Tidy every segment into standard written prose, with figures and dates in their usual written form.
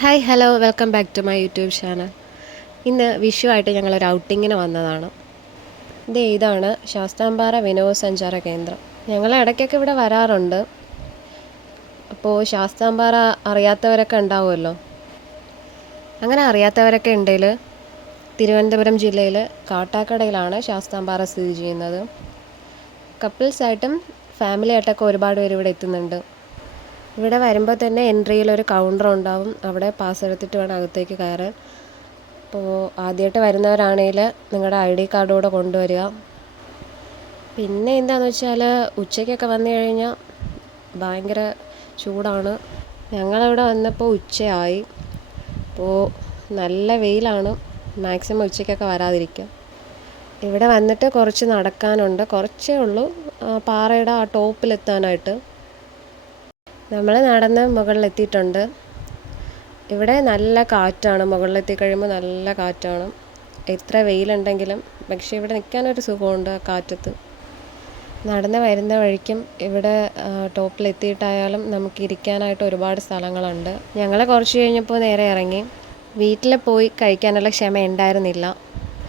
Hi hello welcome back to my YouTube channel. ഇന്ന് വിഷു ആയിട്ട് ഞങ്ങളൊരു ഔട്ടിങ്ങിന് വന്നതാണ്. ഇതാണ് ശാസ്താംപാറ വിനോദസഞ്ചാര കേന്ദ്രം. ഞങ്ങൾ ഇടയ്ക്കൊക്കെ ഇവിടെ വരാറുണ്ട്. അപ്പോൾ ശാസ്താംപാറ അറിയാത്തവരൊക്കെ ഉണ്ടാവുമല്ലോ. അങ്ങനെ അറിയാത്തവരൊക്കെ ഉണ്ടെങ്കിൽ തിരുവനന്തപുരം ജില്ലയിൽ കാട്ടാക്കടയിലാണ് ശാസ്താംപാറ സ്ഥിതി ചെയ്യുന്നത്. കപ്പിൾസായിട്ടും ഫാമിലി ആയിട്ടൊക്കെ ഒരുപാട് പേര് ഇവിടെ എത്തുന്നുണ്ട്. ഇവിടെ വരുമ്പോൾ തന്നെ എൻട്രിയിൽ ഒരു കൗണ്ടർ ഉണ്ടാവും. അവിടെ പാസ് എടുത്തിട്ട് വേണം അകത്തേക്ക് കയറാൻ. അപ്പോൾ ആദ്യമായിട്ട് വരുന്നവരാണെങ്കിൽ നിങ്ങളുടെ ID കാർഡ് കൂടെ കൊണ്ടുവരിക. പിന്നെ എന്താണെന്ന് വെച്ചാൽ ഉച്ചയ്ക്കൊക്കെ വന്നു കഴിഞ്ഞാൽ ഭയങ്കര ചൂടാണ്. ഞങ്ങളിവിടെ വന്നപ്പോൾ ഉച്ചയായി. അപ്പോൾ നല്ല വെയിലാണ്. മാക്സിമം ഉച്ചയ്ക്കൊക്കെ വരാതിരിക്കുക. ഇവിടെ വന്നിട്ട് കുറച്ച് നടക്കാനുണ്ട്. കുറച്ചേ ഉള്ളൂ, പാറയുടെ ആ ടോപ്പിലെത്താനായിട്ട്. നമ്മൾ നടന്ന് മുകളിലെത്തിയിട്ടുണ്ട്. ഇവിടെ നല്ല കാറ്റാണ്. മുകളിലെത്തി കഴിയുമ്പോൾ നല്ല കാറ്റാണ്. എത്ര വെയിലുണ്ടെങ്കിലും പക്ഷേ ഇവിടെ നിൽക്കാനൊരു സുഖമുണ്ട് ആ കാറ്റത്ത്. നടന്ന് വരുന്ന വഴിക്കും ഇവിടെ ടോപ്പിലെത്തിയിട്ടായാലും നമുക്ക് ഇരിക്കാനായിട്ട് ഒരുപാട് സ്ഥലങ്ങളുണ്ട്. ഞങ്ങൾ കുറച്ച് കഴിഞ്ഞപ്പോൾ നേരെ ഇറങ്ങി. വീട്ടിൽ പോയി കഴിക്കാനുള്ള ക്ഷമ ഉണ്ടായിരുന്നില്ല.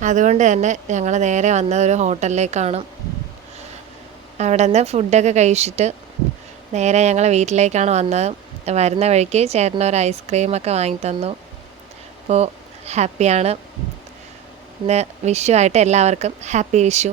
അതുകൊണ്ട് തന്നെ ഞങ്ങൾ നേരെ വന്നത് ഒരു ഹോട്ടലിലേക്കാണ്. അവിടെ നിന്ന് ഫുഡൊക്കെ കഴിച്ചിട്ട് നേരെ ഞങ്ങൾ വീട്ടിലേക്കാണ് വന്നത്. വരുന്ന വഴിക്ക് ചേട്ടനൊരു ഐസ്ക്രീമൊക്കെ വാങ്ങി തന്നു. അപ്പോൾ ഹാപ്പിയാണ്. ഇന്ന് വിഷു ആയിട്ട് എല്ലാവർക്കും ഹാപ്പി വിഷു.